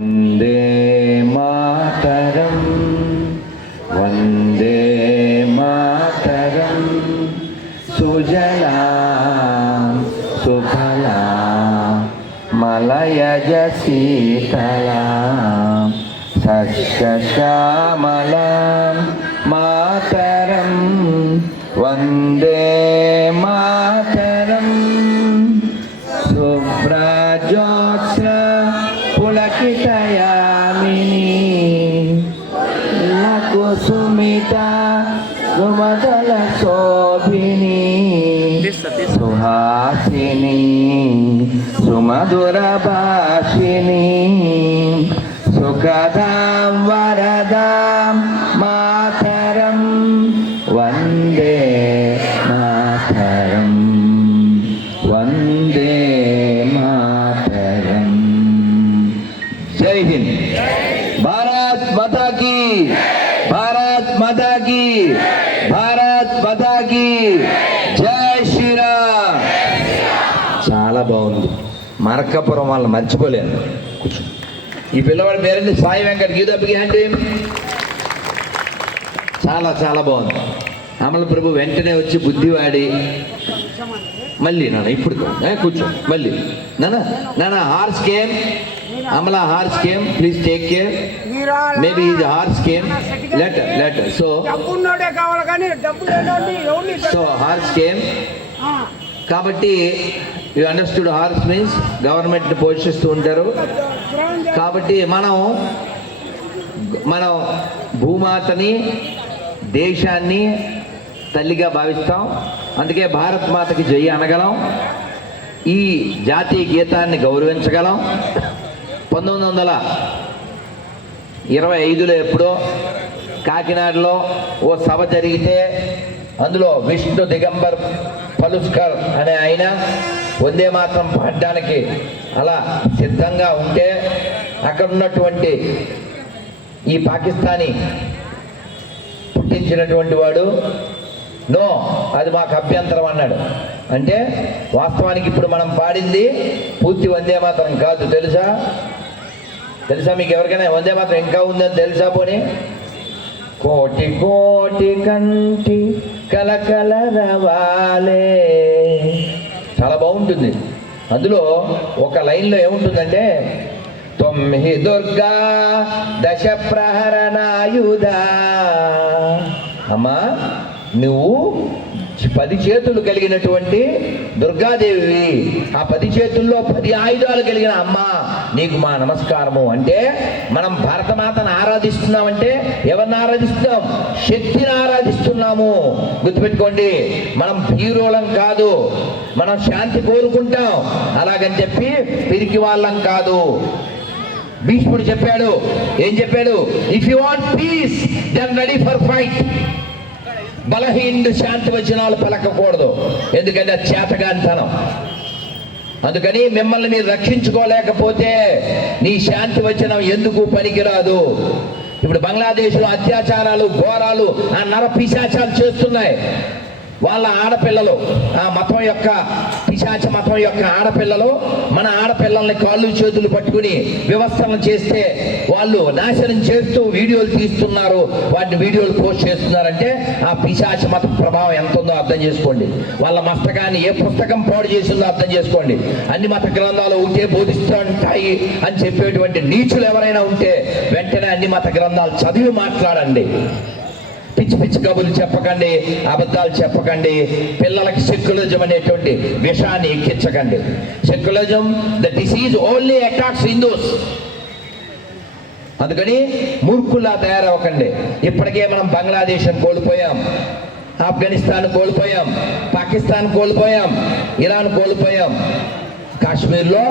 వందే మాతరం వందే మాతరం సుజలాం సుఫలాం మలయజ శీతలాం సస్యశ్యామలాం మాతరం వందే మాతరం శుభ్రజోత్స్న పులకితయామిని కుసుమిత సుమదల శోభిని సుహాసిని సుమధుర భాషిని సుఖదాం వరదాం మాతరం వందే మాతరం వందే మాతరం. జై హింద్. భారత్ మాతా కీ, భారత్ మాతా కీ, భారత్ మాతా కీ. జై శ్రీరామ్. చాలా బాగుంది. మార్కాపురం వాళ్ళని మర్చిపోలేను. కూర్చో. ఈ పిల్లవాడి పేరండి సాయి వెంకట్. గీతప్పకి అంటే చాలా చాలా బాగుంది. అమల ప్రభు వెంటనే వచ్చి బుద్ధివాడి మళ్ళీ నాన్న ఇప్పుడు కూర్చో మళ్ళీ నాన్న హార్స్ కేమ్ అమలా horse came please take care. Maybe ఇది horse came letter so horse came కాబట్టి యూ అండర్స్టూడ్. హార్స్ మీన్స్ గవర్నమెంట్ని పోషిస్తూ ఉంటారు. కాబట్టి మనం భూమాతని దేశాన్ని తల్లిగా భావిస్తాం. అందుకే భారత్ మాతకి జై అనగలం. ఈ జాతీయ గీతాన్ని గౌరవించగలం. 1925లో ఎప్పుడో కాకినాడలో ఓ సభ జరిగితే అందులో విష్ణు దిగంబర్ పలుస్కర్ అనే ఆయన వందే మాత్రం పాడడానికి అలా సిద్ధంగా ఉంటే అక్కడ ఉన్నటువంటి ఈ పాకిస్తానీ పుట్టించినటువంటి వాడు నో అది మాకు అభ్యంతరం అన్నాడు. అంటే వాస్తవానికి ఇప్పుడు మనం పాడింది పూర్తి వందే మాత్రం కాదు. తెలుసా మీకు ఎవరికైనా వందే మాత్రం ఇంకా ఉందని తెలుసా? పోనీ కోటి కోటి కంటి కలకల రవాలే చాలా బాగుంటుంది. అందులో ఒక లైన్లో ఏముంటుందంటే తొమ్మిది దుర్గా దశ ప్రహరణాయుధ. అమ్మా నువ్వు 10 చేతులు కలిగినటువంటి దుర్గాదేవి. ఆ 10 చేతుల్లో 10 ఆయుధాలు కలిగిన అమ్మ నీకు మా నమస్కారము. అంటే మనం భారతమాతను ఆరాధిస్తున్నామంటే ఎవరిని ఆరాధిస్తున్నాం? శక్తిని ఆరాధిస్తున్నాము. గుర్తుపెట్టుకోండి, మనం హీరోలం కాదు, మనం శాంతి కోరుకుంటాం. అలాగని చెప్పి పిరికి వాళ్ళం కాదు. భీష్ముడు చెప్పాడు, ఏం చెప్పాడు? If you want peace then ready for fight. బలహీనుడు శాంతి వచనాలు పలకకూడదు, ఎందుకంటే అది చేతగానితనం. అందుకని మిమ్మల్ని మీరు రక్షించుకోలేకపోతే నీ శాంతి వచనం ఎందుకు పనికిరాదు. ఇప్పుడు బంగ్లాదేశ్లో అత్యాచారాలు ఘోరాలు ఆ నర పిశాచాలు చేస్తున్నాయి. వాళ్ళ ఆడపిల్లలు ఆ మతం యొక్క పిశాచ మతం యొక్క ఆడపిల్లలు మన ఆడపిల్లల్ని కాళ్ళు చేతులు పట్టుకుని వ్యవస్థలను చేస్తే వాళ్ళు నాశనం చేస్తూ వీడియోలు తీస్తున్నారు, వాటిని వీడియోలు పోస్ట్ చేస్తున్నారంటే ఆ పిశాచ మత ప్రభావం ఎంత ఉందో అర్థం చేసుకోండి. వాళ్ళ మస్తకాన్ని ఏ పుస్తకం పాడు చేసిందో అర్థం చేసుకోండి. అన్ని మత గ్రంథాలు ఉంటే బోధిస్తూ ఉంటాయి అని చెప్పేటువంటి నీచులు ఎవరైనా ఉంటే వెంటనే అన్ని మత గ్రంథాలు చదివి మాట్లాడండి. పిచ్చి పిచ్చి కబుర్లు చెప్పకండి, అబద్ధాలు చెప్పకండి. పిల్లలకి సెక్యులరిజం అనేటువంటి విషయాన్ని ఎక్కించకండి. Secularism the disease only attacks Hindus. అందుకని మూర్ఖుల్లా తయారవ్వకండి. ఇప్పటికే మనం బంగ్లాదేశ్ కోల్పోయాం, ఆఫ్ఘనిస్తాన్ కోల్పోయాం, పాకిస్తాన్ కోల్పోయాం, ఇరాన్ కోల్పోయాం. కాశ్మీర్లో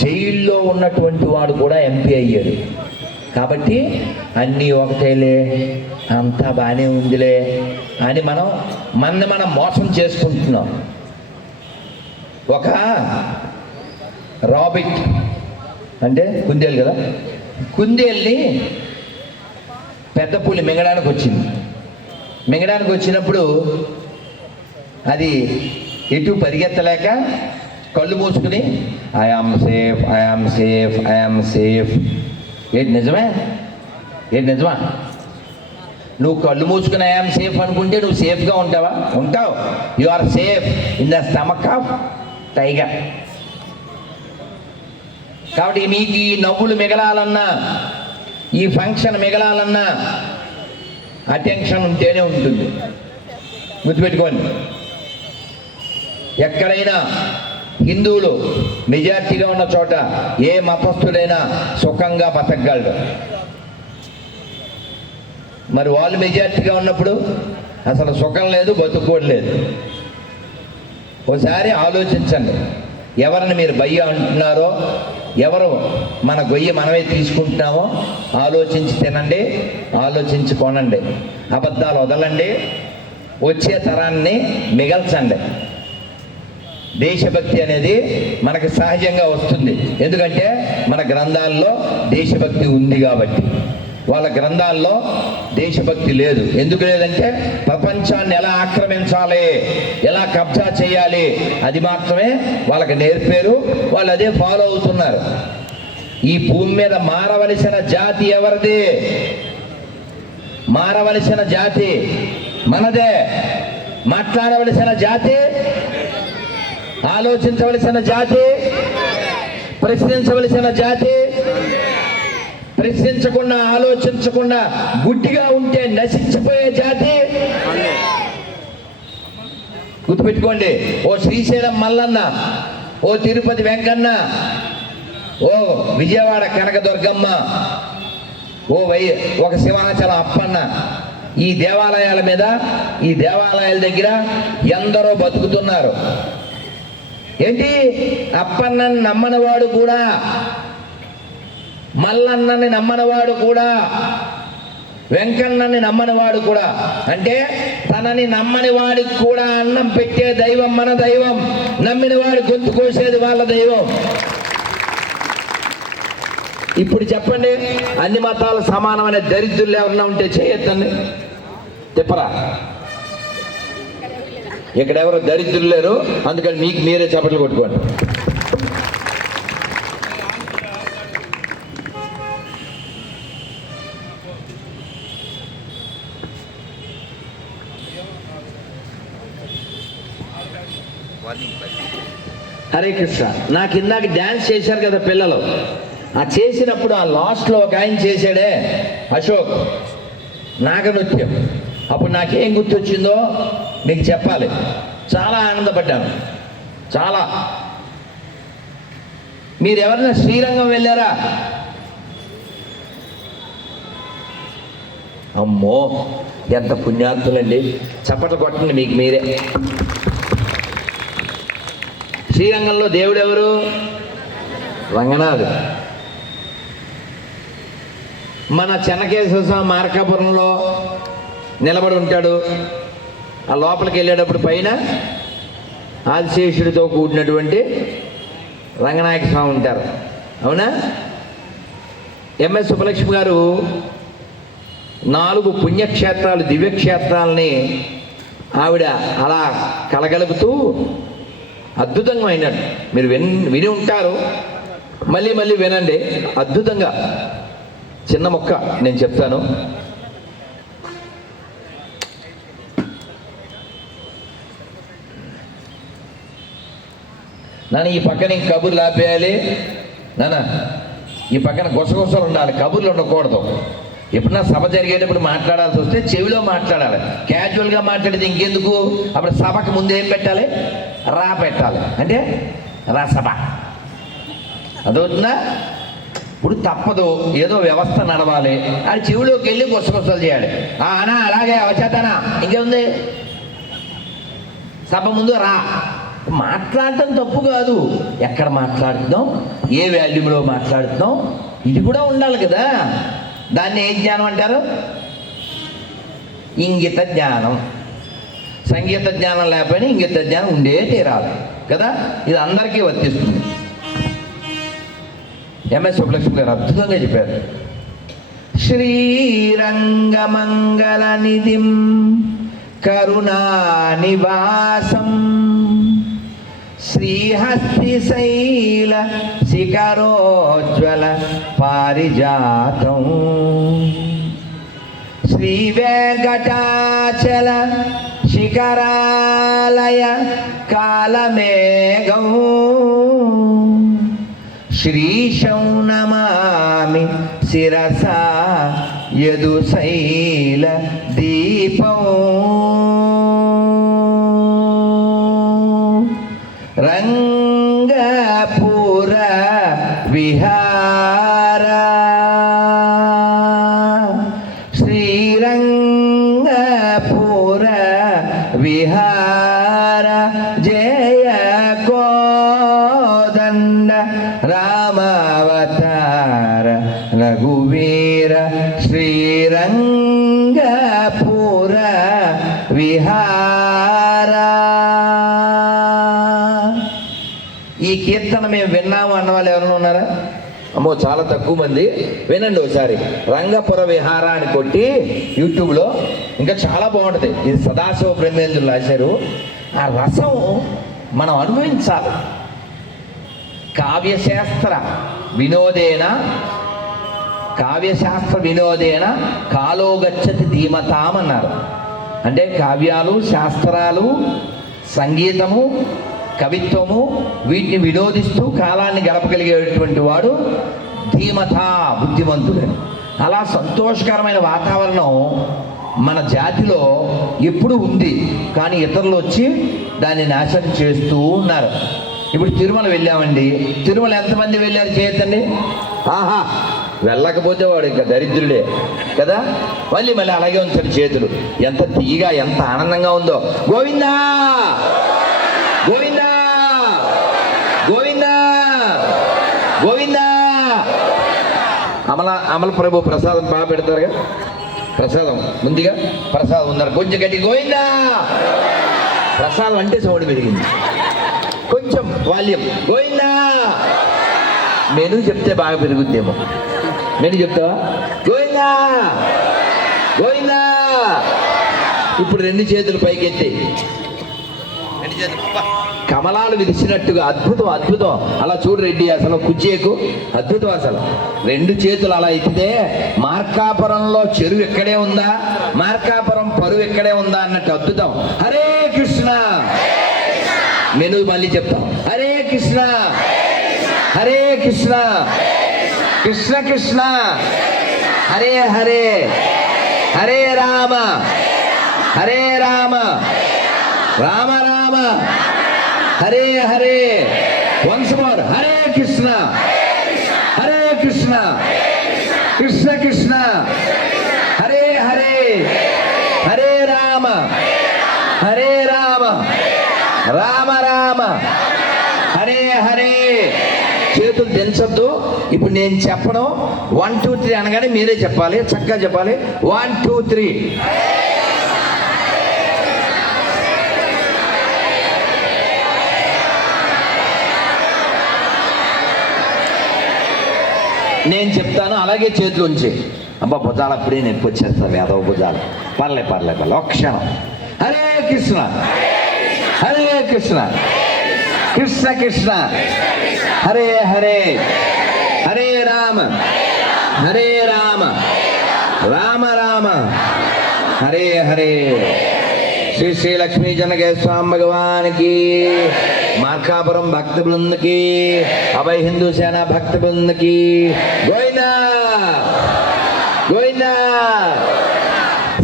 జైల్లో ఉన్నటువంటి వాడు కూడా ఎంపీ అయ్యాడు. కాబట్టి అన్నీ ఒకటేలే, అంతా బాగానే ఉందిలే అని మనం మోసం చేసుకుంటున్నాం. ఒక రాబిట్ అంటే కుందేలు కదా, కుందేల్ని పెద్ద పులి మింగడానికి వచ్చినప్పుడు అది ఎటు పరిగెత్తలేక కళ్ళు మూసుకుని I am safe, I am safe, I am safe. ఏంటి నిజమే? ఏంటి నిజమా? నువ్వు కళ్ళు మూసుకుని ఐఆమ్ సేఫ్ అనుకుంటే నువ్వు సేఫ్గా ఉంటావా? ఉంటావు. You are safe in the stomach of tiger. కాబట్టి మీకు ఈ నవ్వులు మిగలాలన్నా, ఈ ఫంక్షన్ మిగలాలన్నా అటెన్షన్ ఉంటేనే ఉంటుంది. గుర్తుపెట్టుకోండి. ఎక్కడైనా హిందువులు మెజార్టీగా ఉన్న చోట ఏ మతస్థుడైనా సుఖంగా బతకగలడు. మరి వాళ్ళు మెజార్టీగా ఉన్నప్పుడు అసలు సుఖం లేదు, బతుకోడు లేదు. ఒకసారి ఆలోచించండి. ఎవరిని మీరు భయ్య అంటున్నారో, ఎవరు మన గొయ్యి మనమే తీసుకుంటున్నామో ఆలోచించి తినండి, ఆలోచించి కొనండి. అబద్ధాలు వదలండి, వచ్చే తరాన్ని మిగల్చండి. దేశభక్తి అనేది మనకు సహజంగా వస్తుంది. ఎందుకంటే మన గ్రంథాల్లో దేశభక్తి ఉంది కాబట్టి. వాళ్ళ గ్రంథాల్లో దేశభక్తి లేదు. ఎందుకు లేదంటే ప్రపంచాన్ని ఎలా ఆక్రమించాలి, ఎలా కబ్జా చేయాలి అది మాత్రమే వాళ్ళకి నేర్పారు. వాళ్ళు అదే ఫాలో అవుతున్నారు. ఈ భూమి మీద మారవలసిన జాతి ఎవరిది? మారవలసిన జాతి మనదే. మాట్లాడవలసిన జాతి, ఆలోచించవలసిన జాతి, ప్రశ్నించవలసిన జాతి. ప్రశ్నించకుండా, ఆలోచించకుండా గుడ్డిగా ఉంటే నశించిపోయే జాతి. గుర్తుపెట్టుకోండి. ఓ శ్రీశైలం మల్లన్న, ఓ తిరుపతి వెంకన్న, ఓ విజయవాడ కనకదుర్గమ్మ, ఒక సింహాచలం అప్పన్న, ఈ దేవాలయాల మీద, ఈ దేవాలయాల దగ్గర ఎందరో బతుకుతున్నారు. ఏంటి? అప్పన్నని నమ్మనవాడు కూడా, మల్లన్నని నమ్మనవాడు కూడా, వెంకన్నని నమ్మనివాడు కూడా. అంటే తనని నమ్మని వాడికి కూడా అన్నం పెట్టే దైవం మన దైవం, నమ్మిన వాడి గొంతు కోసేది వాళ్ళ దైవం. ఇప్పుడు చెప్పండి, అన్ని మతాలు సమానమైన దరిద్రులు ఎవరన్నా ఉంటే చేయొద్దండి. తిప్పరా? ఇక్కడెవరు దరిద్రులు లేరు, అందుకని మీకు మీరే చప్పట్లు కొట్టుకోండి. హరే కృష్ణ. నాకు ఇందాక డ్యాన్స్ చేశారు కదా పిల్లలు, ఆ చేసినప్పుడు ఆ లాస్ట్లో ఒక ఆయన చేశాడే అశోక్, నాగనృత్యం. అప్పుడు నాకేం గుర్తొచ్చిందో మీకు చెప్పాలి. చాలా ఆనందపడ్డాను, చాలా. మీరు ఎవరైనా శ్రీరంగం వెళ్ళారా? అమ్మో ఎంత పుణ్యాత్తులండి. చప్పట్లు కొట్టండి మీకు మీరే. శ్రీరంగంలో దేవుడు ఎవరు? రంగనాథుడు. మన చెన్నకేశ్వర స్వామి మార్కాపురంలో నిలబడి ఉంటాడు. ఆ లోపలికి వెళ్ళేటప్పుడు పైన ఆదిశేషుడితో కూడినటువంటి రంగనాయక స్వామి ఉంటారు. అవునా? ఎంఎస్ సుబ్బలక్ష్మి గారు 4 పుణ్యక్షేత్రాలు, దివ్యక్షేత్రాలని ఆవిడ అలా కలగలుపుతూ అద్భుతంగా అయినాడు. మీరు విని ఉంటారు, మళ్ళీ మళ్ళీ వినండి. అద్భుతంగా చిన్న మొక్క నేను చెప్తాను. నాన్న ఈ పక్కన ఇంక కబుర్లు ఆపేయాలి. నాన్న ఈ పక్కన గుసగుసలు ఉండాలి, కబుర్లు ఉండకూడదు. ఎప్పుడన్నా సభ జరిగేటప్పుడు మాట్లాడాల్సి వస్తే చెవిలో మాట్లాడాలి. క్యాజువల్గా మాట్లాడితే ఇంకెందుకు? అప్పుడు సభకు ముందు ఏం పెట్టాలి? రా పెట్టాలి. అంటే రా సభ. అదవుతుందా? ఇప్పుడు తప్పదు, ఏదో వ్యవస్థ నడవాలి. అది చెవిలోకి వెళ్ళి గుసగుసలు చేయాలి. అనా అలాగే వచ్చేతానా, ఇంకేముంది? సభ ముందు రా. మాట్లాడటం తప్పు కాదు, ఎక్కడ మాట్లాడుతున్నాం, ఏ వాల్యూమ్లో మాట్లాడుతున్నాం, ఇది కూడా ఉండాలి కదా. దాన్ని ఏ జ్ఞానం అంటారు? ఇంగిత జ్ఞానం. సంగీత జ్ఞానం లేకపోయినా ఇంగిత జ్ఞానం ఉండే తీరాలి కదా. ఇది అందరికీ వర్తిస్తుంది. ఎంఎస్ సుబ్బలక్ష్మి గారు అద్భుతంగా చెప్పారు. శ్రీరంగమంగళ నిధిం కరుణా నివాసం శ్రీహస్తిశైల శిఖరోజ్వల పారిజాతం శ్రీ వెంకటాచల శిఖరాలయ కాలమేఘం శ్రీశం నమామి శిరసా యదుశైల దీపం రంగపుర విహార శ్రీరంగపుర విహార జయ కోదండ రామావతార రఘువీర శ్రీరంగపుర విహార. ఈ కీర్తన మేము విన్నాము అన్న వాళ్ళు ఎవరైనా ఉన్నారా? అమ్మో చాలా తక్కువ మంది. వినండి ఒకసారి. రంగపుర విహార అని కొట్టి యూట్యూబ్లో ఇంకా చాలా బాగుంటుంది. ఇది సదాశివ బ్రహ్మేంద్రులు రాశారు. ఆ రసం మనం అనుభవించాలి. కావ్యశాస్త్ర వినోదేన కాలో గచ్చతి ధీమతాం అన్నారు. అంటే కావ్యాలు, శాస్త్రాలు, సంగీతము, కవిత్వము వీటిని వినోదిస్తూ కాలాన్ని గడపగలిగేటువంటి వాడు ధీమత, బుద్ధిమంతుడని. అలా సంతోషకరమైన వాతావరణం మన జాతిలో ఎప్పుడు ఉంది, కానీ ఇతరులు వచ్చి దాన్ని నాశనం చేస్తూ ఉన్నారు. ఇప్పుడు తిరుమల వెళ్ళామండి. తిరుమల ఎంతమంది వెళ్ళారు చేయొద్దండి? ఆహా, వెళ్ళకపోతే వాడు ఇంకా దరిద్రుడే కదా. మళ్ళీ అలాగే ఉంచాడు చేతులు. ఎంత తీయగా, ఎంత ఆనందంగా ఉందో. గోవిందా గోవిందా గోవిందా గోవిందా. అమల ప్రభు ప్రసాదం బాగా పెడతారుగా. ప్రసాదం ముందుగా ప్రసాదం ఉన్నారు. కొంచెం గట్టి గోవిందా. ప్రసాదం అంటే సౌండ్ పెరిగింది. కొంచెం వాల్యూమ్ గోవిందా. మెను చెప్తే బాగా పెరుగుద్దేమో. మెను చెప్తావా? గోవిందా గోవిందా. ఇప్పుడు రెండు చేతులు పైకెత్తి, కమలాలు విరిచినట్టుగా అద్భుతం అద్భుతం. అలా చూడు రెడ్డి, అసలు కుజ్జేకు అద్భుతం. అసలు రెండు చేతులు అలా ఎత్తితే మార్కాపురంలో చెరువు ఎక్కడే ఉందా, మార్కాపురం పరువు ఎక్కడే ఉందా అన్నట్టు అద్భుతం. హరే కృష్ణ. మెను మళ్ళీ చెప్తాం. హరే కృష్ణ హరే కృష్ణ కృష్ణ కృష్ణ హరే హరే హరే రామ హరే రామ రామ రామ హరే హరే. Once more. హరే కృష్ణ కృష్ణ కృష్ణ హరే హరే హరే రామ రామ రామ హరే హరే. చేతులు దించొద్దు. ఇప్పుడు నేను చెప్పడం 1 2 3 అనగానే మీరే చెప్పాలి. చక్కగా చెప్పాలి. 1 2 3. నేను చెప్తాను, అలాగే చేతులు ఉంచి. అబ్బా భుజాలు అప్పుడే నొప్పి వచ్చేస్తా, వేదవ భుజాలు. పర్లే ఒక క్షణం. హరే కృష్ణ హరే కృష్ణ కృష్ణ కృష్ణ హరే హరే హరే రామ రామ రామ హరే హరే. శ్రీ శ్రీ లక్ష్మీ జనకేశ్వర స్వామి భగవానికి, మార్కాపురం భక్త బృందకి, అభయ హిందూ సేన భక్త బృందకి గోవిందా గోవిందా.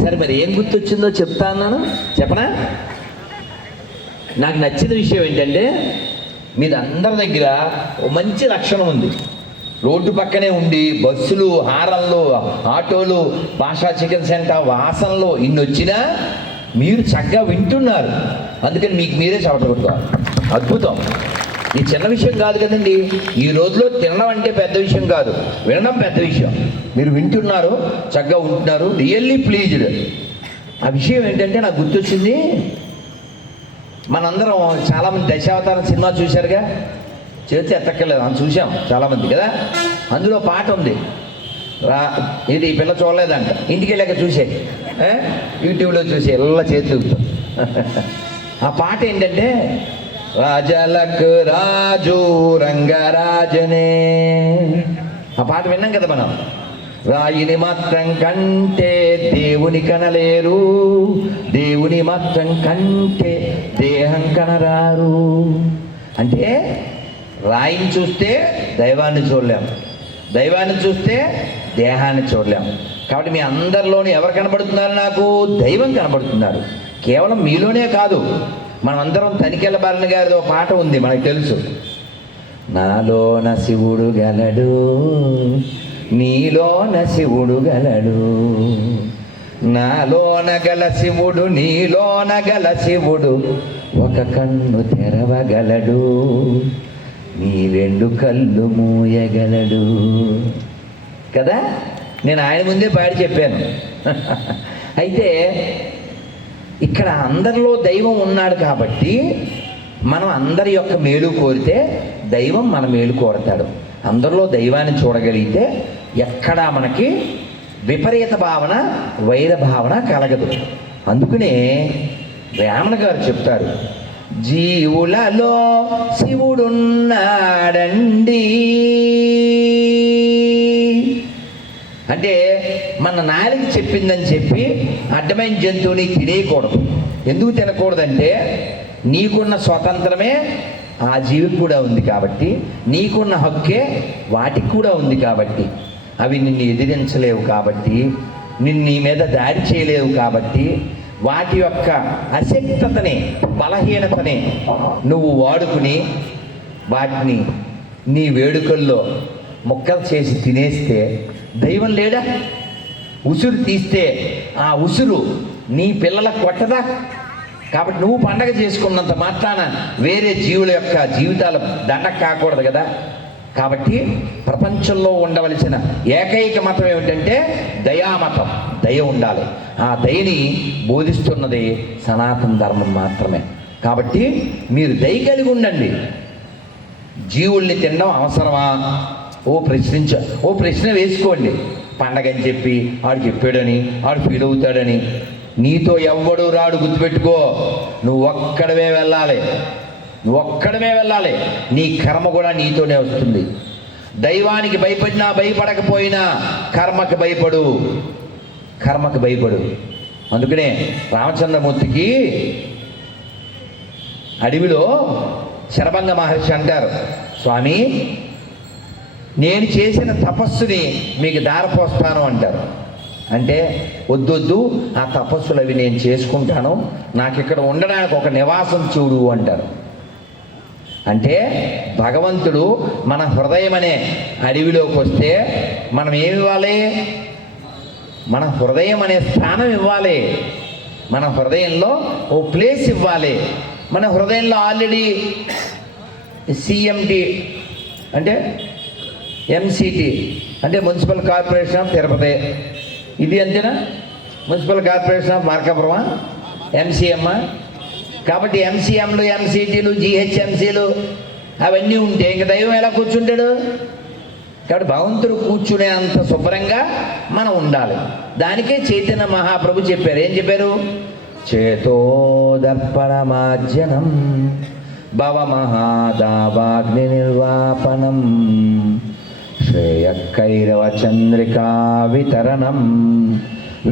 సరే, మరి ఏం గుర్తొచ్చిందో చెప్తా అన్నాను. చెప్పనా? నాకు నచ్చిన విషయం ఏంటంటే, మీద అందరి దగ్గర ఓ మంచి లక్షణం ఉంది. రోడ్డు పక్కనే ఉండి బస్సులు, హారన్లు, ఆటోలు, భాషా చికెన్ సెంటర్ వాసనలు ఇన్ని వచ్చినా మీరు చక్కగా వింటున్నారు. అందుకని మీకు మీరే చవట కొట్టుకోవాలి. అద్భుతం. ఈ చిన్న విషయం కాదు కదండి. ఈ రోజులో తినడం అంటే పెద్ద విషయం కాదు, వినడం పెద్ద విషయం. మీరు వింటున్నారు, చక్కగా ఉంటున్నారు, రియల్లీ ప్లీజ్డ్. ఆ విషయం ఏంటంటే నాకు గుర్తొచ్చింది. మనందరం చాలామంది దశావతారం సినిమా చూశారుగా. చేతి ఎత్తక్కర్లేదు, అని చూసాం చాలామంది కదా. అందులో పాట ఉంది. ఇది ఈ పిల్ల చూడలేదంట, ఇంటికి వెళ్ళాక చూసే, యూట్యూబ్లో చూసే, ಎಲ್ಲ చేతులు. ఆ పాట ఏంటంటే, రాజలకు రాజు రంగరాజనే. ఆ పాట విన్నాం కదా మనం. రాయిని మాత్రం కంటే దేవుని కనలేరు, దేవుని మాత్రం కంటే దేహం కనరారు. అంటే రాయిని చూస్తే దైవాన్ని చూడలేం, దైవాన్ని చూస్తే దేహాన్ని చూడలేం. కాబట్టి మీ అందరిలోని ఎవరు కనబడుతున్నారు? నాకు దైవం కనబడుతున్నారు. కేవలం మీలోనే కాదు, మనం అందరం తనికెళ్ళ బాలన గారిది ఒక పాట ఉంది మనకు తెలుసు. నాలోన శివుడు గలడు, నీలోన శివుడు గలడు, నాలోన గల శివుడు నీలోన గల శివుడు ఒక కన్ను తెరవగలడు, నీ రెండు కళ్ళు మూయగలడు కదా. నేను ఆయన ముందే పాడి చెప్పాను. అయితే ఇక్కడ అందరిలో దైవం ఉన్నాడు కాబట్టి మనం అందరి యొక్క మేలు కోరితే దైవం మన మేలు కోరతాడు. అందరిలో దైవాన్ని చూడగలిగితే ఎక్కడా మనకి విపరీత భావన, వైర భావన కలగదు. అందుకనే వేమన గారు చెప్తారు, జీవులలో శివుడున్నాడండి. అంటే మన నాలుగు చెప్పిందని చెప్పి అడ్డమైన జంతువుని తినేయకూడదు. ఎందుకు తినకూడదంటే నీకున్న స్వతంత్రమే ఆ జీవికి కూడా ఉంది కాబట్టి, నీకున్న హక్కే వాటికి కూడా ఉంది కాబట్టి, అవి నిన్ను ఎదిరించలేవు కాబట్టి, నీ మీద దాడి చేయలేవు కాబట్టి, వాటి యొక్క అశక్తతని, బలహీనతని నువ్వు వాడుకుని వాటిని నీ వేడుకల్లో ముక్కలు చేసి తినేస్తే దైవం లేడా? ఉసురు తీస్తే ఆ ఉసురు నీ పిల్లలకు కొట్టదా? కాబట్టి నువ్వు పండగ చేసుకున్నంత మాత్రాన వేరే జీవుల యొక్క జీవితాలు దండక కాకూడదు కదా. కాబట్టి ప్రపంచంలో ఉండవలసిన ఏకైక మతం ఏమిటంటే దయామతం. దయ ఉండాలి. ఆ దయని బోధిస్తున్నది సనాతన ధర్మం మాత్రమే. కాబట్టి మీరు దయ కలిగి ఉండండి. జీవుల్ని తినడం అవసరమా? ఓ ప్రశ్న వేసుకోండి. పండగ అని చెప్పి ఆడు చెప్పాడని, ఆడు ఫీల్ అవుతాడని నీతో ఎవ్వడు రాడు. గుర్తుపెట్టుకో, నువ్వు ఒక్కడవే వెళ్ళాలి. నీ కర్మ కూడా నీతోనే వస్తుంది. దైవానికి భయపడినా భయపడకపోయినా కర్మకి భయపడు. అందుకనే రామచంద్రమూర్తికి అడవిలో శరభంగ మహర్షి అంటారు, స్వామి నేను చేసిన తపస్సుని మీకు దారపోస్తాను అంటారు. అంటే వద్దొద్దు, ఆ తపస్సులు అవి నేను చేసుకుంటాను, నాకు ఇక్కడ ఉండడానికి ఒక నివాసం చూడు అంటారు. అంటే భగవంతుడు మన హృదయం అనే అడవిలోకి వస్తే మనం ఏమి ఇవ్వాలి? మన హృదయం అనే స్థానం ఇవ్వాలి. మన హృదయంలో ఓ ప్లేస్ ఇవ్వాలి. మన హృదయంలో ఆల్రెడీ CMT అంటే MCT అంటే మున్సిపల్ కార్పొరేషన్ ఆఫ్ తిరుపతి, ఇది అంతేనా? మున్సిపల్ కార్పొరేషన్ ఆఫ్ మార్కాపురమా? MCM. కాబట్టి MCMలు, MCTలు, GHMCలు అవన్నీ ఉంటే ఇంక దైవం ఎలా కూర్చుంటాడు? కాబట్టి భగవంతుడు కూర్చునే అంత శుభ్రంగా మనం ఉండాలి. దానికే చైతన్య మహాప్రభు చెప్పారు. ఏం చెప్పారు? చేతో దర్పణమార్జనం భవమహాదావాగ్ని నిర్వాపనం శ్రేయకైరవ చంద్రికా వితరణం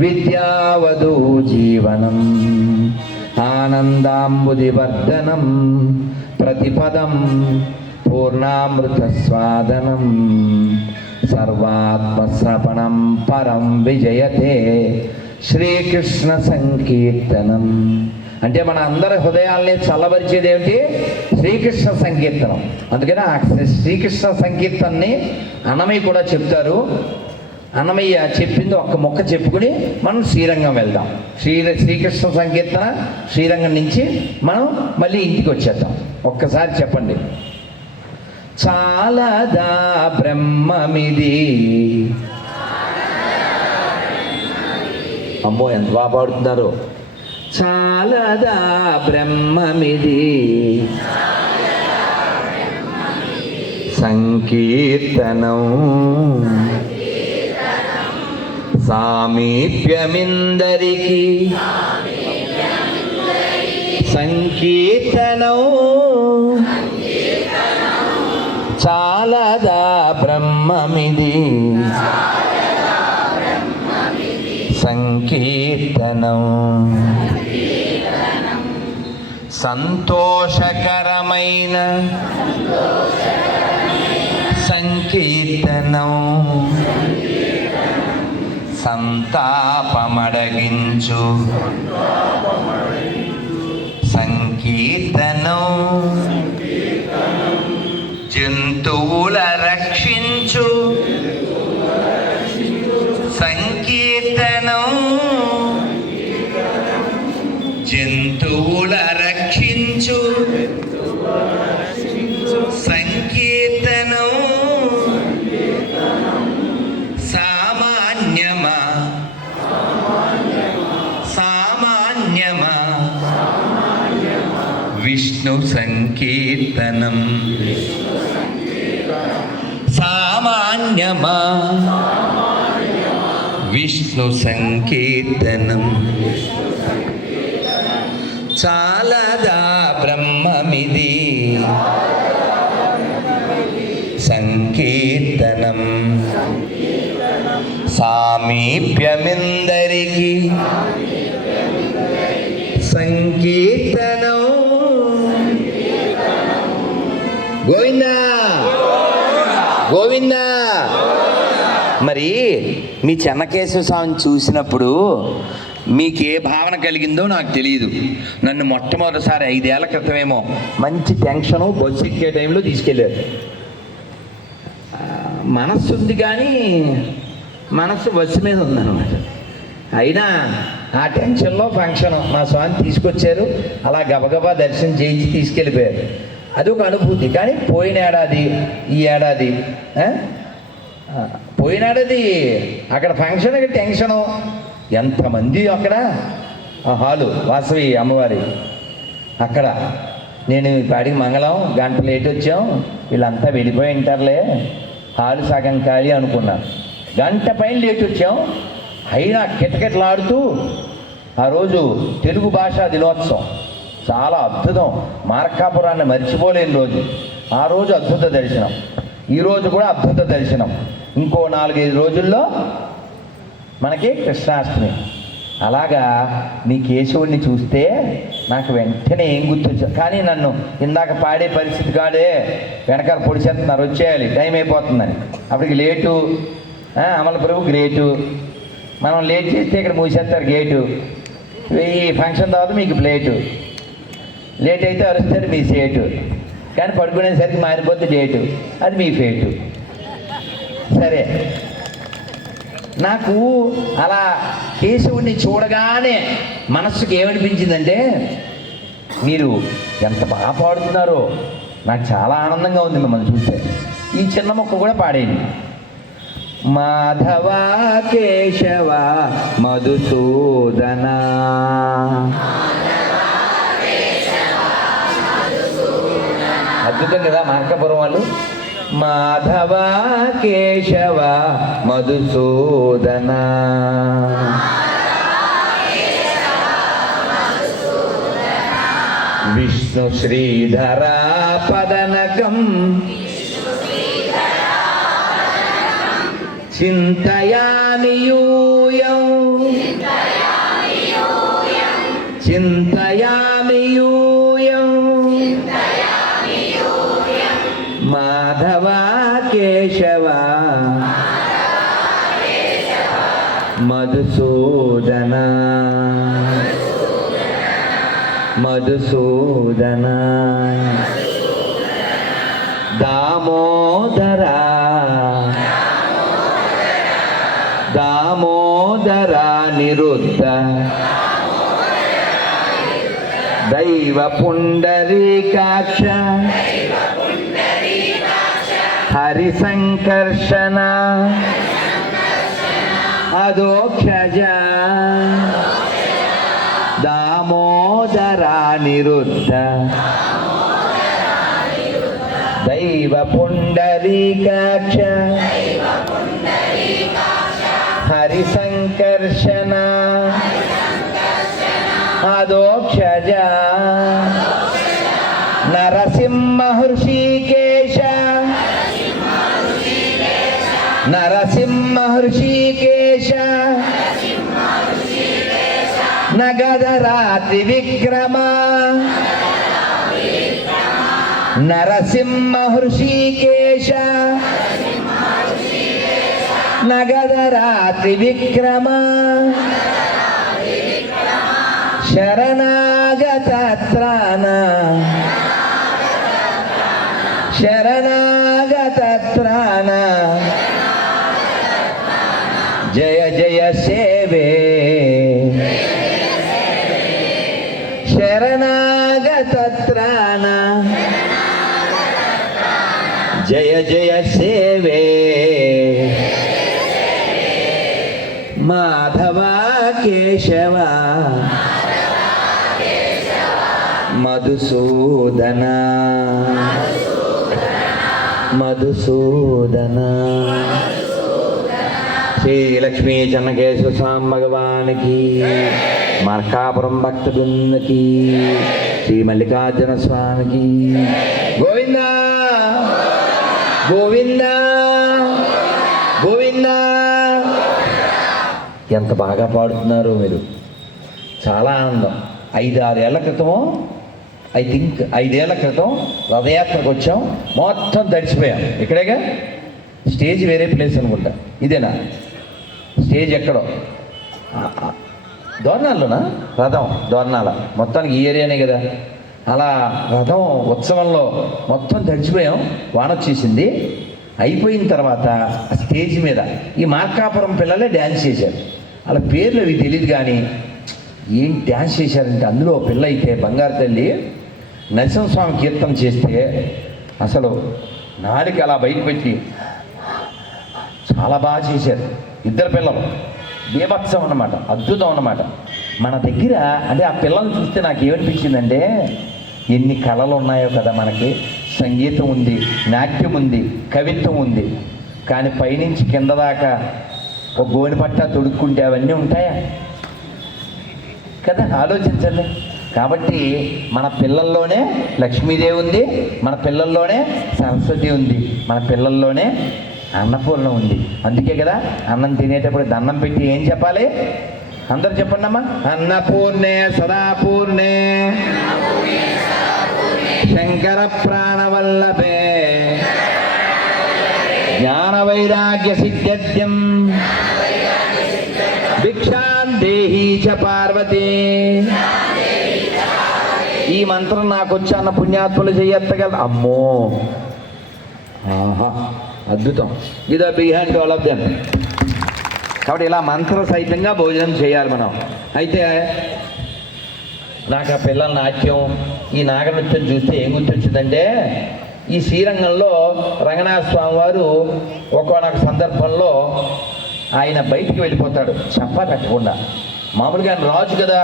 విద్యావధూ జీవనం ఆనందాంబుదివర్ధనం ప్రతిపదం పూర్ణామృత స్వాదనం సర్వాత్మశ్రవణం పరం విజయతే శ్రీకృష్ణ సంకీర్తనం. అంటే మన అందరి హృదయాల్ని చల్లబరిచేది ఏమిటి? శ్రీకృష్ణ సంకీర్తనం. అందుకని ఆ శ్రీకృష్ణ సంకీర్తనని అన్నమయ్య కూడా చెప్తారు. అన్నమయ్య చెప్పింది ఒక్క మొక్క చెప్పుకుని మనం శ్రీరంగం వెళ్దాం. శ్రీకృష్ణ సంకీర్తన శ్రీరంగం నుంచి మనం మళ్ళీ ఇంటికి వచ్చేద్దాం. ఒక్కసారి చెప్పండి. చాలదా బ్రహ్మమిది. అమ్మో ఎంత బాగా పాడుతున్నారు. చాలదా బ్రహ్మమిది సంకీర్తనం సామీప్యమిందరికి సంకీర్తనం చాలదా బ్రహ్మమిది సంకీర్తనం సంతోషకరమైన సంకీర్తనం సంతాపమడగించు సంకీర్తనం జంతువుల రక్షించు సంకీర్తనం జంతువుల రక్షించు సంకీర్తనం సామాన్యమా సామాన్యమా విష్ణు సంకీర్తనం సామాన్యమా విష్ణు సంకీర్తనం చాలదా బ్రహ్మమిది సంకీర్తనం సామీప్యమిందరికి సంకీర్తనం గోవిందా గోవిందా. మరి మీ చెన్నకేశవ స్వామిని చూసినప్పుడు మీకు ఏ భావన కలిగిందో నాకు తెలియదు. నన్ను మొట్టమొదటిసారి 5 ఏళ్ల క్రితమేమో మంచి టెన్షను బస్సు ఎక్కే టైంలో తీసుకెళ్ళారు. మనస్సు ఉంది కానీ మనస్సు బస్సు మీద ఉందన్నమాట. అయినా ఆ టెన్షన్లో ఫంక్షన్ మా స్వామి తీసుకొచ్చారు, అలా గబగబా దర్శనం చేయించి తీసుకెళ్ళిపోయారు. అదొక అనుభూతి. కానీ పోయిన ఏడాది ఈ ఏడాది పోయిన ఏడాది అక్కడ ఫంక్షన్కి టెన్షను, ఎంతమంది అక్కడ ఆ హాలు వాసవి అమ్మవారి అక్కడ. నేను పాడికి మంగళం గంట లేట్ వచ్చాం, వీళ్ళంతా వెళ్ళిపోయి ఉంటారులే, హాలు సగం ఖాళీ అనుకున్నాను. గంట పైన లేట్ వచ్చాం. అయినా కిటకిటలాడుతూ ఆ రోజు తెలుగు భాషా దినోత్సవం చాలా అద్భుతం. మార్కాపురాన్ని మర్చిపోలేని రోజు. ఆ రోజు అద్భుత దర్శనం, ఈరోజు కూడా అద్భుత దర్శనం. ఇంకో 4-5 రోజుల్లో మనకి కృష్ణాష్టమి. అలాగా నీ కేశవుడిని చూస్తే నాకు వెంటనే ఏం గుర్తొచ్చా. కానీ నన్ను ఇందాక పాడే పరిస్థితి కాడే, వెనకాల పొడిచేస్తున్నారు, వచ్చేయాలి, టైం అయిపోతుందని. అప్పటికి లేటు. అమల ప్రభు గ్రేటు. మనం లేట్ చేస్తే ఇక్కడ మూసేస్తారు గేటు. ఈ ఫంక్షన్ తర్వాత మీకు ప్లేటు. లేట్ అయితే అరుస్తారు మీ సేటు. కానీ పడుకునేసరికి మారిపోతే డేటు, అది మీ ఫేటు. సరే, నాకు అలా కేశవుడిని చూడగానే మనస్సుకి ఏమనిపించిందంటే, మీరు ఎంత బాగా పాడుతున్నారో, నాకు చాలా ఆనందంగా ఉంది మిమ్మల్ని చూస్తే. ఈ చిన్న మొక్క కూడా పాడేయండి. మాధవ కేశవ మధుసూదన అద్భుతం కదా మార్కాపురం వాళ్ళు. మాధవ కేశవ మధుసూదన విష్ణు శ్రీధర పదనకం చింతయామి యూయం చింతయామి యూయం మాధవ కేశవ మధుసూదన మధుసూదన దామోదర దామోదర నిరుద్ధ దైవ పుండరీకాక్ష హరి సంకర్షణ అదోక్షజ దామోదర నిరుద్ధ దైవ పుండరీకాక్ష హరి సంకర్షణ అదోక్షజ నరసింహ హృషికేశ నరసింహ హృషికేశ నగధరాతి విక్రమ నరసింహ హృషికేశ నగధరాతి విక్రమ శరణాగత త్రాణ శరణాగత త్రాణ జయ జయ సేవే శరణాగత త్రాణ జయ జయ సేవే మాధవ కేశవ మధుసూదన మధుసూదన. శ్రీ లక్ష్మీ చెన్నకేశ్వర స్వామి భగవానికి, మార్కాపురం భక్త బృందకి, శ్రీ మల్లికార్జున స్వామికి గోవింద గోవింద గోవింద. ఎంత బాగా పాడుతున్నారు మీరు, చాలా ఆనందం. 5-6 ఏళ్ల క్రితము, ఐ థింక్ 5 ఏళ్ల క్రితం రథయాత్రకు వచ్చాం, మొత్తం తడిచిపోయాం. ఇక్కడేగా స్టేజ్, వేరే ప్లేస్ అనుకుంటా. ఇదేనా స్టేజ్? ఎక్కడో దోర్నాల్లోనా రథం? దోర్నాల, మొత్తానికి ఈ ఏరియానే కదా. అలా రథం ఉత్సవంలో మొత్తం తడిచిపోయాం, వాన వచ్చేసింది. అయిపోయిన తర్వాత స్టేజ్ మీద ఈ మార్కాపురం పిల్లలే డ్యాన్స్ చేశారు. వాళ్ళ పేర్లు అవి తెలియదు కానీ ఏం డ్యాన్స్ చేశారంటే, అందులో పిల్ల అయితే బంగారు తల్లి నరసింహస్వామి కీర్తన చేస్తే అసలు నాలుక అలా బయట పెట్టి చాలా బాగా చేశారు. 2 పిల్లలు బీభత్సం అన్నమాట, అద్భుతం అన్నమాట. మన దగ్గర అంటే ఆ పిల్లల్ని చూస్తే నాకు ఏమనిపించిందంటే, ఎన్ని కళలు ఉన్నాయో కదా మనకి. సంగీతం ఉంది, నాట్యం ఉంది, కవిత్వం ఉంది. కానీ పైనుంచి కింద దాకా ఒక గోనిపట్ట తొడుక్కుంటే అవన్నీ ఉంటాయా కదా? ఆలోచించండి. కాబట్టి మన పిల్లల్లోనే లక్ష్మీదేవి ఉంది, మన పిల్లల్లోనే సరస్వతి ఉంది, మన పిల్లల్లోనే అన్నపూర్ణ ఉంది. అందుకే కదా అన్నం తినేటప్పుడు దండం పెట్టి ఏం చెప్పాలి? అందరూ చెప్పండి అమ్మా. అన్నపూర్ణే సదాపూర్ణే శంకర ప్రాణవల్లభే జ్ఞాన వైరాగ్య సిద్ధ్యం భిక్షాం దేహి చ పార్వతి. ఈ మంత్రం నాకు వచ్చి అన్న పుణ్యాత్ములు చెయ్యత్తగలరు. అమ్మో, ఆహా, అద్భుతం. ఇదో బిహైండ్ ఆల్ ఆఫ్ దెమ్. కాబట్టి ఇలా మంత్ర సహితంగా భోజనం చేయాలి మనం. అయితే నాకు ఆ పిల్లల నాట్యం, ఈ నాగనృత్యం చూస్తే ఏం గుర్తొచ్చిందంటే, ఈ శ్రీరంగంలో రంగనాథ స్వామి వారు ఒక్కొక్క సందర్భంలో ఆయన బయటికి వెళ్ళిపోతాడు చెప్పా పెట్టకుండా. మామూలుగా ఆయన రాజు కదా,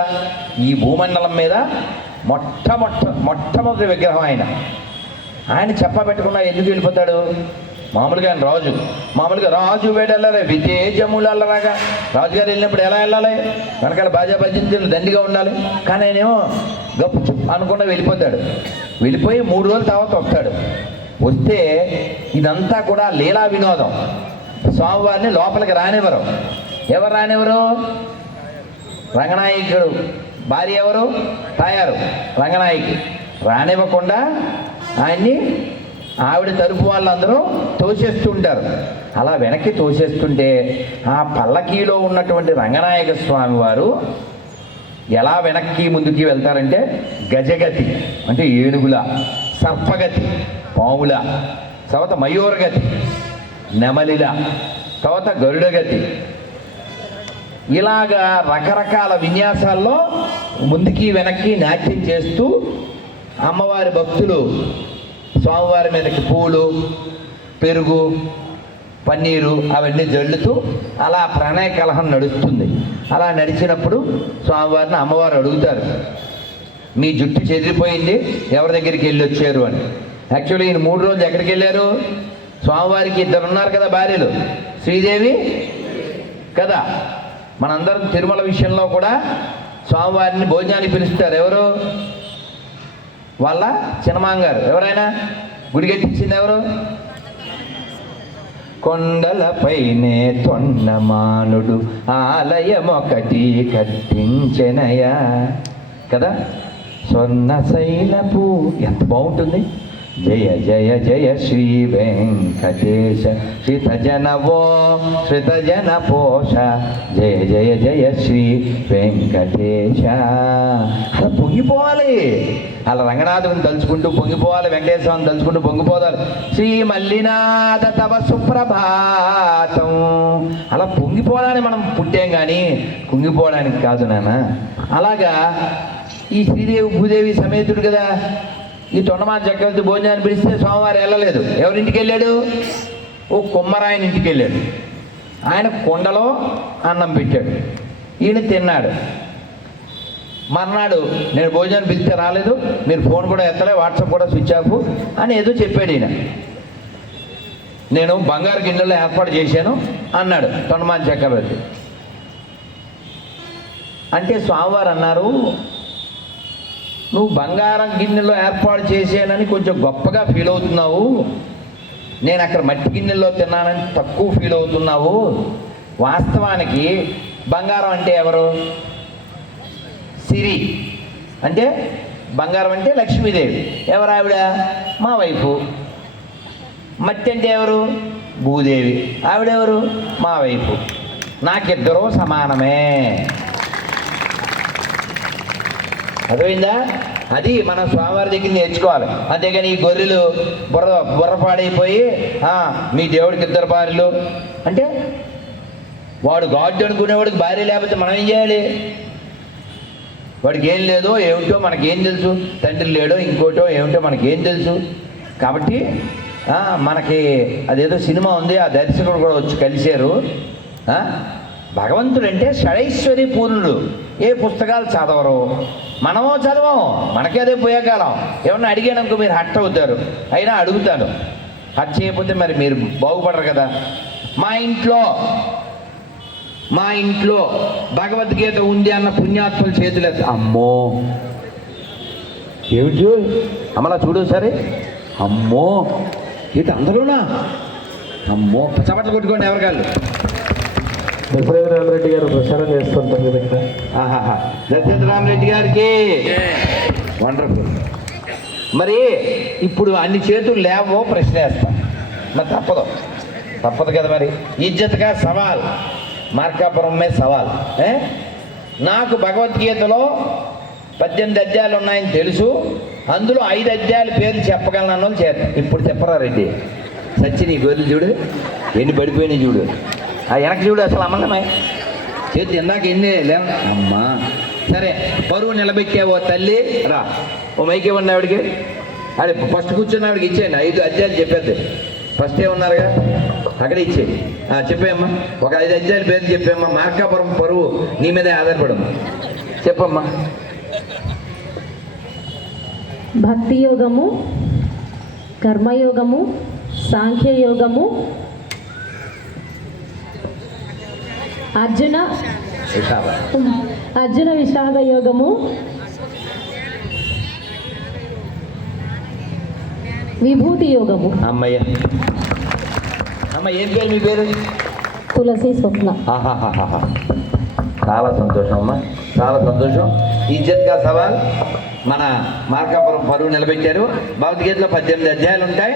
ఈ భూమండలం మీద మొట్టమొదటి విగ్రహం ఆయన చెప్పా పెట్టకుండా ఎందుకు వెళ్ళిపోతాడు? మామూలుగా ఆయన రాజు, మామూలుగా రాజు వెళ్ళాలి, విజయజములలాగా రాజుగారు వెళ్ళినప్పుడు ఎలా వెళ్ళాలి? వెనకాల బాజా భజంతులు దండిగా ఉండాలి. కానీ ఆయనేమో గప్పు అనుకుండా వెళ్ళిపోతాడు. వెళ్ళిపోయి 3 రోజుల తర్వాత వస్తాడు. వస్తే ఇదంతా కూడా లీలా వినోదం. స్వామివారిని లోపలికి రానివ్వరు. ఎవరు రానివ్వరు? రంగనాయకుడు భార్య ఎవరు? తాయారు రంగనాయకి. రానివ్వకుండా ఆయన్ని ఆవిడ తరపు వాళ్ళందరూ తోసేస్తుంటారు. అలా వెనక్కి తోసేస్తుంటే ఆ పల్లకీలో ఉన్నటువంటి రంగనాయక స్వామి వారు ఎలా వెనక్కి ముందుకి వెళ్తారంటే, గజగతి అంటే ఏనుగుల, సర్పగతి పాముల, తర్వాత మయూరగతి నెమలిల, తర్వాత గరుడగతి, ఇలాగా రకరకాల విన్యాసాల్లో ముందుకి వెనక్కి నాట్యం చేస్తూ అమ్మవారి భక్తులు స్వామివారి మీదకి పూలు, పెరుగు, పన్నీరు అవన్నీ జల్లుతూ అలా ప్రణయ కలహం నడుస్తుంది. అలా నడిచినప్పుడు స్వామివారిని అమ్మవారు అడుగుతారు, మీ జుట్టు చెదిరిపోయింది, ఎవరి దగ్గరికి వెళ్ళి వచ్చారు అని. యాక్చువల్లీ ఈయన 3 రోజులు ఎక్కడికి వెళ్ళారు? స్వామివారికి 2 ఉన్నారు కదా భార్యలు, శ్రీదేవి కదా. మనందరం తిరుమల విషయంలో కూడా స్వామివారిని భోజనానికి పిలుస్తారు. ఎవరు? వాళ్ళ చిన్నమాంగారు. ఎవరైనా గుడిగట్టించింది ఎవరు? కొండలపైనే తొండమానుడు ఆలయమొకటి కట్టించెనయా కదా. స్వర్ణశైలపు ఎంత బాగుంటుంది. జయ జయ జయ శ్రీ వెంకటేశ శ్రితజనవో శ్రితజన పోష జయ జయ జయ శ్రీ వెంకటేశ. అలా పొంగిపోవాలి. అలా రంగనాథుని తలుచుకుంటూ పొంగిపోవాలి, వెంకటేశ్వరాన్ని తలుచుకుంటూ పొంగిపోవాలి. శ్రీ మల్లినాథ తవ సుప్రభాతం. అలా పొంగిపోవడానికి మనం పుట్టాం కానీ కుంగిపోవడానికి కాదు నాన్న. అలాగా ఈ శ్రీదేవి భూదేవి సమేతుడు కదా. ఈ తొండమాన చక్రవర్తి భోజనాన్ని పిలిస్తే స్వామివారు వెళ్ళలేదు. ఎవరింటికి వెళ్ళాడు? ఓ కుమ్మరాయన ఇంటికి వెళ్ళాడు. ఆయన కుండలో అన్నం పెట్టాడు, ఈయన తిన్నాడు. మర్నాడు నేను భోజనాన్ని పిలిస్తే రాలేదు, మీరు ఫోన్ కూడా ఎత్తలే, వాట్సాప్ కూడా స్విచ్ ఆఫ్ అని ఏదో చెప్పాడు ఈయన. నేను బంగారు గిన్నెలో ఏర్పాటు చేశాను అన్నాడు తొండమాన చక్రవర్తి. అంటే స్వామివారు అన్నారు, నువ్వు బంగారం గిన్నెలో ఏర్పాటు చేసానని కొంచెం గొప్పగా ఫీల్ అవుతున్నావు, నేను అక్కడ మట్టి గిన్నెల్లో తిన్నానని తక్కువ ఫీల్ అవుతున్నావు. వాస్తవానికి బంగారం అంటే ఎవరు? సిరి అంటే బంగారం అంటే లక్ష్మీదేవి. ఎవరు ఆవిడ? మా వైఫు. మట్టి అంటే ఎవరు? భూదేవి. ఆవిడెవరు? మా వైఫు. నాకిద్దరూ సమానమే. అర్థమైందా? అది మనం స్వామివారి దగ్గర నేర్చుకోవాలి. అంతేగాని ఈ గొర్రెలు బుర్ర పాడైపోయి మీ దేవుడికి ఇద్దరు భార్యలు అంటే, వాడు గాడ్డు అనుకునేవాడికి భార్య లేకపోతే మనం ఏం చేయాలి? వాడికి ఏం లేదో ఏమిటో మనకేం తెలుసు, తండ్రి లేడో ఇంకోటో ఏమిటో మనకేం తెలుసు. కాబట్టి మనకి అదేదో సినిమా ఉంది, ఆ దర్శకుడు కూడా వచ్చి కలిశారు. భగవంతుడు అంటే షడైశ్వరి పూర్ణుడు. ఏ పుస్తకాలు చదవరు, మనమో చదవం, మనకే అదే పోయే కాలం. ఏమన్నా అడిగాననుకో మీరు హట్ అవుతారు. అయినా అడుగుతాను, హట్ చేయకపోతే మరి మీరు బాగుపడరు కదా. మా ఇంట్లో భగవద్గీత ఉంది అన్న పుణ్యాత్ముల చేతులు అమ్మో ఏమిటి అమ్మలా చూడు సరే, అమ్మో ఇటు అందరూనా? అమ్మో చప్పట్లు కొట్టుకోండి ఎవరికాళ్ళు. దశరథరామరెడ్డి గారు ప్రచారం చేస్తుంటారు కదా. దశరథరామరెడ్డి గారికి వండర్ఫుల్. మరి ఇప్పుడు అన్ని చేతులు లేవో ప్రశ్న వేస్తాం. మరి తప్పదు కదా. మరి ఇజ్జత్గా సవాల్, మార్కాపురం మీద సవాల్. నాకు భగవద్గీతలో 18 అధ్యాయాలు ఉన్నాయని తెలుసు, అందులో 5 అధ్యాయాల పేర్లు చెప్పగలను అన్న వాళ్ళు చేత. ఇప్పుడు చెప్పరా రెడ్డి? సచ్చి నీ గొర్రెలు చూడు ఎన్ని పడిపోయినాయి చూడు, ఆ వెనక్కి చూడు అసలు అమ్మన్నమా చేతి ఇందాక ఎన్ని లేవు అమ్మా. సరే పరువు నిలబెక్కావో తల్లి రా, ఓ మైక్ ఇవ్వండి ఆవిడికి. అదే ఫస్ట్ కూర్చున్న ఆవిడకి ఇచ్చేయండి. 5 అధ్యాయాలు చెప్పేది. ఫస్ట్ ఉన్నారుగా అక్కడ ఇచ్చేయి. చెప్పేమ్మా, ఒక 5 అధ్యాయాల పేరు చెప్పేమ్మా. మార్కాపురం పరువు నీ మీదే ఆధారపడమ్మా. చెప్పమ్మా. భక్తి యోగము, కర్మయోగము, సాంఖ్యయోగము, అర్జున విషాద యోగము, విభూతి యోగము. అమ్మయ్య అమ్మ ఏం పేరు మీ పేరు? తులసి స్వప్న. చాలా సంతోషం అమ్మా, చాలా సంతోషం. ఇజ్జత్గా సవాల్ మన మార్కాపురం పరువు నిలబెట్టారు. భగవద్గీతలో 18 అధ్యాయాలు ఉంటాయి.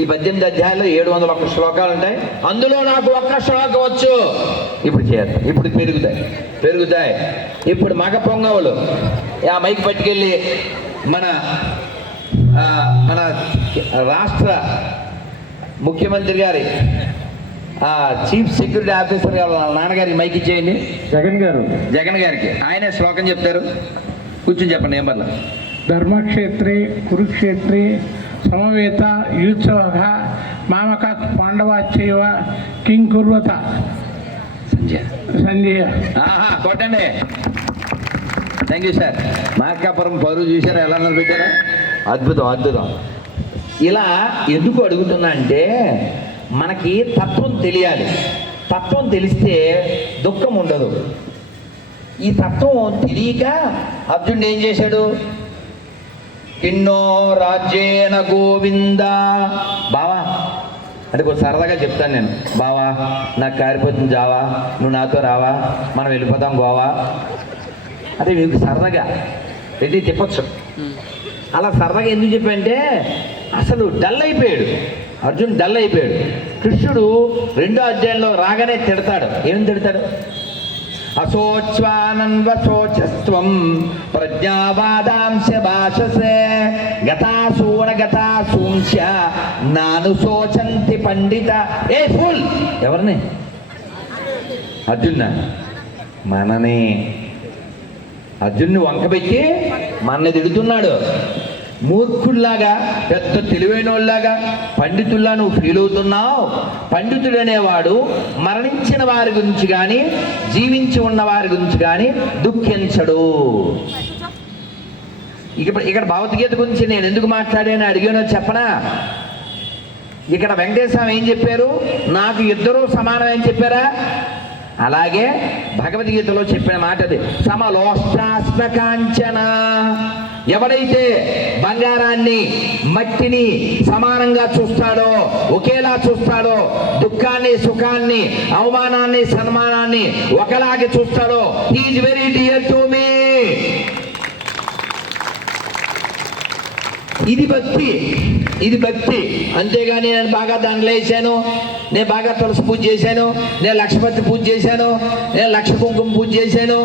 ఈ 18 అధ్యాయాల్లో 701 శ్లోకాలు ఉంటాయి. అందులో నాకు ఒక్క శ్లోకం వచ్చు. ఇప్పుడు చేద్దాం, ఇప్పుడు పెరుగుతాయి. ఇప్పుడు మగ పొంగవులు ఆ మైక్ పట్టుకెళ్ళి మన రాష్ట్ర ముఖ్యమంత్రి గారి చీఫ్ సెక్యూరిటీ ఆఫీసర్ గారు నాన్నగారికి మైక్ ఇచ్చేయండి. జగన్ గారికి ఆయనే శ్లోకం చెప్తారు. కూర్చొని చెప్పండి. ఏం పర్లేదు. ధర్మక్షేత్రే కురుక్షేత్రే సమవేత యుత్సవ మామక పాండవాచైవ కిం కుర్వత సంజయ. కొట్టండి. Thank you sir. మార్కాపురం పరువు చూసారా ఎలా నిలబెట్టారా? అద్భుతం. ఇలా ఎందుకు అడుగుతున్నా అంటే మనకి తత్వం తెలియాలి. తత్వం తెలిస్తే దుఃఖం ఉండదు. ఈ తత్వం తెలియక అర్జునుడు ఏం చేశాడు? కిన్నో రాజ్యేన గోవింద. బావా అంటే కొంచెం సరదాగా చెప్తాను నేను, బావా నాకు కారిపోతుంది జావా, నువ్వు నాతో రావా, మనం వెళ్ళిపోతాం గోవా. అంటే మీకు సరదాగా రెడ్డి చెప్పచ్చు. అలా సరదాగా ఎందుకు చెప్పంటే అసలు డల్ అయిపోయాడు అర్జున్, డల్ అయిపోయాడు. కృష్ణుడు 2వ అధ్యాయంలో రాగానే తిడతాడు. ఏమని తిడతాడు? అశోచ్వానన్వశోచస్త్వం ప్రజ్ఞావాదాంశ భాషసే గతాసూన గతాసూంశ నాను శోచంతి పండిత. ఏ ఫుల్ ఎవరిని? అర్జున్న మననే. అర్జున్ని వంకబెట్టి మన తిడుతున్నాడు. మూర్ఖుల్లాగా, పెద్ద తెలివైన వాళ్ళలాగా, పండితుల్లా నువ్వు ఫీల్ అవుతున్నావు. పండితుడు అనేవాడు మరణించిన వారి గురించి కానీ జీవించి ఉన్న వారి గురించి కానీ దుఃఖించడు. ఇక్కడ భగవద్గీత గురించి నేను ఎందుకు మాట్లాడానో అడిగానో చెప్పనా? ఇక్కడ వెంకటేశ్వర ఏం చెప్పారు? నాకు ఇద్దరూ సమానం అని చెప్పారా? అలాగే భగవద్గీతలో చెప్పిన మాట అది, సమలోష్టాస్మ కాంచన. ఎవడైతే బంగారాన్ని మట్టిని సమానంగా చూస్తాడో, ఒకేలా చూస్తాడో, దుఃఖాన్ని సుఖాన్ని అవమానాన్ని సన్మానాన్ని ఒకలాగే చూస్తాడో, he is very dear to me. ఇది భక్తి, ఇది భక్తి. అంతేగాని నేను బాగా దండలు వేసాను, నేను బాగా తులసి పూజ చేశాను, నేను లక్షపతి పూజ చేశాను, నేను లక్ష కుంకుమ పూజ చేశాను,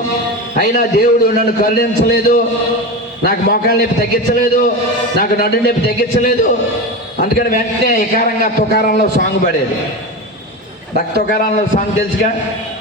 అయినా దేవుడు నన్ను కరుణించలేదు, నాకు మోకాళ్ళ నొప్పి తగ్గించలేదు, నాకు నడు నొప్పి తగ్గించలేదు. అందుకని వెంటనే ఇకారంగా తుకారంలో సాంగ్ పడేది. తుకారంలో సాంగ్ తెలుసుగా,